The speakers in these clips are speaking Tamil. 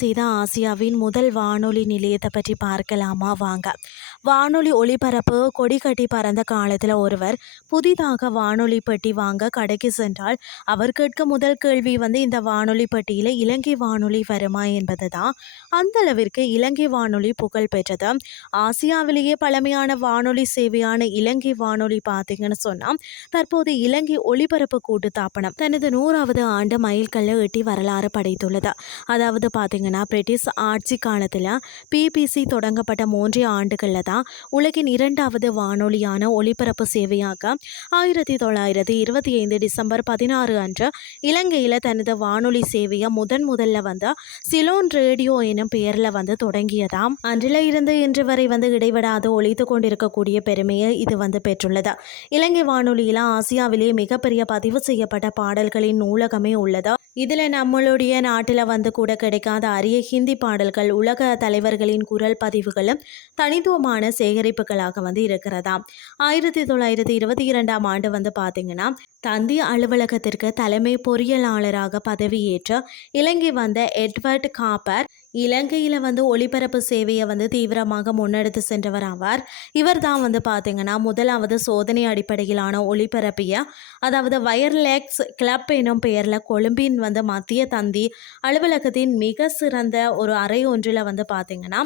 செய்த ஆசியாவின் முதல் வானொலி நிலையத்தை பற்றி பார்க்கலாமா வாங்க. வானொலி ஒளிபரப்பு கொடி கட்டி பறந்த காலத்தில் ஒருவர் புதிதாக வானொலி பெட்டி வாங்க கடைக்கு சென்றால் அவர் கேட்க முதல் கேள்வி இந்த வானொலி பெட்டியில் இலங்கை வானொலி வருமா என்பது தான். அந்த அளவிற்கு இலங்கை வானொலி புகழ் பெற்றது. ஆசியாவிலேயே பழமையான வானொலி சேவையான இலங்கை வானொலி பார்த்தீங்கன்னு சொன்னால் தற்போது இலங்கை ஒளிபரப்பு கூட்டுத்தாபனம் தனது 100வது ஆண்டு மைல்கல்லை எட்டி வரலாறு படைத்துள்ளது. அதாவது பார்த்தீங்கன்னா பிரிட்டிஷ் ஆட்சி காலத்தில் பிபிசி தொடங்கப்பட்ட 3 ஆண்டுகளில் தான் உலகின் 2வது வானொலியான ஒளிபரப்பு சேவையாக 1925 டிசம்பர் 16 அன்று இலங்கையில் தனது வானொலி சேவையை முதல்ல சிலோன் ரேடியோ எனும் பெயரில் தொடங்கியதாம். அன்றில் இருந்து இன்று வரை இடைவிடாது ஒழித்து கொண்டிருக்கக்கூடிய பெருமையை இது பெற்றுள்ளது. இலங்கை வானொலியில் ஆசியாவிலேயே மிகப்பெரிய பதிவு செய்யப்பட்ட பாடல்களின் நூலகமே உள்ளது. இதில் நம்மளுடைய நாட்டில் கூட கிடைக்காத அரிய ஹிந்தி பாடல்கள், உலக தலைவர்களின் குரல் பதிவுகளும் தனித்துவமான சேகரிப்புகளாக இருக்கிறதாம். 1922ஆம் ஆண்டு பார்த்தீங்கன்னா தந்தி அலுவலகத்திற்கு தலைமை பொறியியலாளராக பதவியேற்ற இலங்கை எட்வர்ட் காப்பர் இலங்கையில் ஒளிபரப்பு சேவையை தீவிரமாக முன்னெடுத்து சென்றவர் ஆவார். இவர் தான் பார்த்தீங்கன்னா முதலாவது சோதனை அடிப்படையிலான ஒளிபரப்பிய அதாவது வயர்லெஸ் கிளப் எனும் பெயரில் கொழும்பின் மத்திய தந்தி அலுவலகத்தின் மிக சிறந்த ஒரு அறை ஒன்றில் பார்த்தீங்கன்னா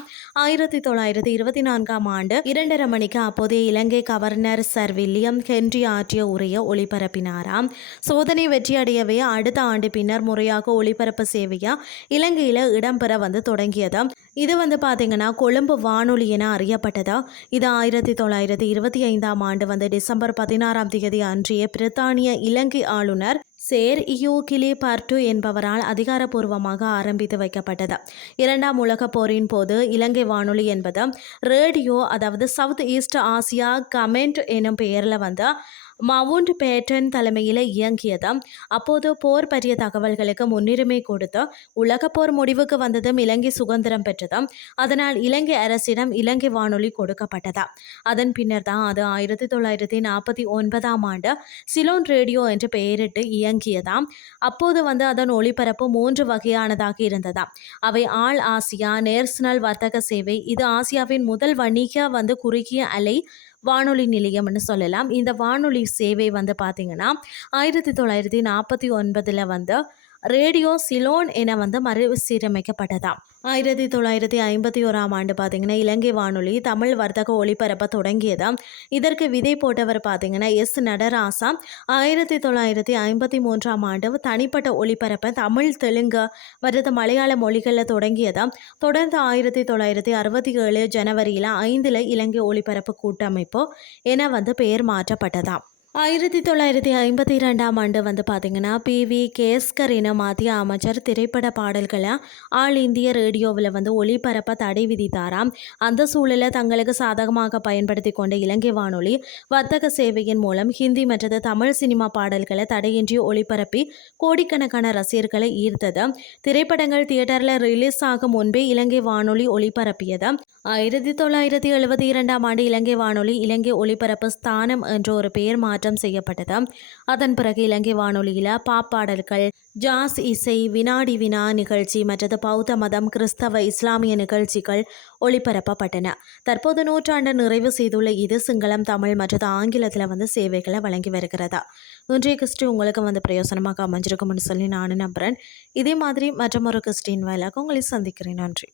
1924ஆம் ஆண்டு 2:30 மணிக்கு அப்போதைய இலங்கை கவர்னர் சர் வில்லியம் ஹென்றி ஆற்றிய உரையை ஒளிபரப்பினாராம். சோதனை வெற்றியடையவே அடுத்த ஆண்டு பின்னர் முறையாக ஒளிபரப்பு சேவையா இலங்கையில் இடம்பெற தொடங்கியது. இது பார்த்தீங்கன்னா கொழும்பு வானொலி என அறியப்பட்டதா. இது 1925ஆம் ஆண்டு டிசம்பர் 16ஆம் தேதி அன்றைய பிரித்தானிய இலங்கை ஆளுநர் சேர் இயோகிலி பர்டு என்பவரால் அதிகாரப்பூர்வமாக ஆரம்பித்து வைக்கப்பட்டது. 2ஆம் உலகப் போரின் போது இலங்கை வானொலி என்பது ரேடியோ அதாவது சவுத் ஈஸ்ட் ஆசியா கமெண்ட் எனும் பெயரில் மவுண்ட் பேட்டன் தலைமையில் இயங்கியது. அப்போது போர் பற்றிய தகவல்களுக்கு முன்னுரிமை கொடுத்து உலகப்போர் முடிவுக்கு வந்ததும் இலங்கை சுதந்திரம் பெற்றது. அதனால் இலங்கை அரசிடம் இலங்கை வானொலி கொடுக்கப்பட்டது. அதன் பின்னர் தான் அது 1949ஆம் ஆண்டு சிலோன் ரேடியோ என்று பெயரிட்டு இயங்கியதாம். அப்போது அதன் ஒளிபரப்பு 3 வகையானதாக இருந்ததா. அவை ஆல் ஆசியா நேஷனல் வர்த்தக சேவை. இது ஆசியாவின் முதல் வணிக குறுகிய அலை வானொலி நிலையம்னு சொல்லலாம். இந்த வானொலி சேவை பார்த்தீங்கன்னா 1949 ரேடியோ சிலோன் என மறுசீரமைக்கப்பட்டதாம். 1951ஆம் ஆண்டு பார்த்தீங்கன்னா இலங்கை வானொலி தமிழ் வர்த்தக ஒளிபரப்ப தொடங்கியதாம். இதற்கு விதை போட்டவர் பார்த்தீங்கன்னா எஸ் நடராசா. 1953ஆம் ஆண்டு தனிப்பட்ட ஒளிபரப்ப தமிழ், தெலுங்கு மற்றும் மலையாள மொழிகளில் தொடங்கியதாம். தொடர்ந்து 1967 ஜனவரியில் 5 இலங்கை ஒளிபரப்பு கூட்டமைப்பு என பெயர் மாற்றப்பட்டதாம். 1952ஆம் ஆண்டு பார்த்தீங்கன்னா PV கேஸ்கர் என மத்திய அமைச்சர் திரைப்பட பாடல்களை ஆல் இந்திய ரேடியோவில் ஒளிபரப்ப தடை விதித்தாராம். அந்த சூழலை தங்களுக்கு சாதகமாக பயன்படுத்தி கொண்ட இலங்கை வானொலி வர்த்தக சேவையின் மூலம் ஹிந்தி மற்றும் தமிழ் சினிமா பாடல்களை தடையின்றி ஒளிபரப்பி கோடிக்கணக்கான ரசிகர்களை ஈர்த்தது. திரைப்படங்கள் தியேட்டரில் ரிலீஸ் ஆகும் முன்பே இலங்கை வானொலி ஒளிபரப்பியது. 1972ஆம் ஆண்டு இலங்கை வானொலி இலங்கை ஒளிபரப்பு ஸ்தானம் என்ற ஒரு பெயர் மாற்றம் செய்யப்பட்டது. அதன் பிறகு இலங்கை வானொலியில் பாப்பாடல்கள், ஜாஸ் இசை, வினாடி வினா நிகழ்ச்சி மற்றது பௌத்த மதம், கிறிஸ்தவ, இஸ்லாமிய நிகழ்ச்சிகள் ஒளிபரப்பப்பட்டன. தற்போது நூற்றாண்டு நிறைவு செய்துள்ள இது சிங்களம், தமிழ் மற்றும் ஆங்கிலத்தில் சேவைகளை வழங்கி வருகிறதா. இன்றைய கிறிஸ்டி உங்களுக்கு பிரயோசனமாக அமைஞ்சிருக்கும்னு சொல்லி நான் நம்புகிறேன். இதே மாதிரி மற்றொரு கிறிஸ்டின் வாயிலாக உங்களை சந்திக்கிறேன். நன்றி.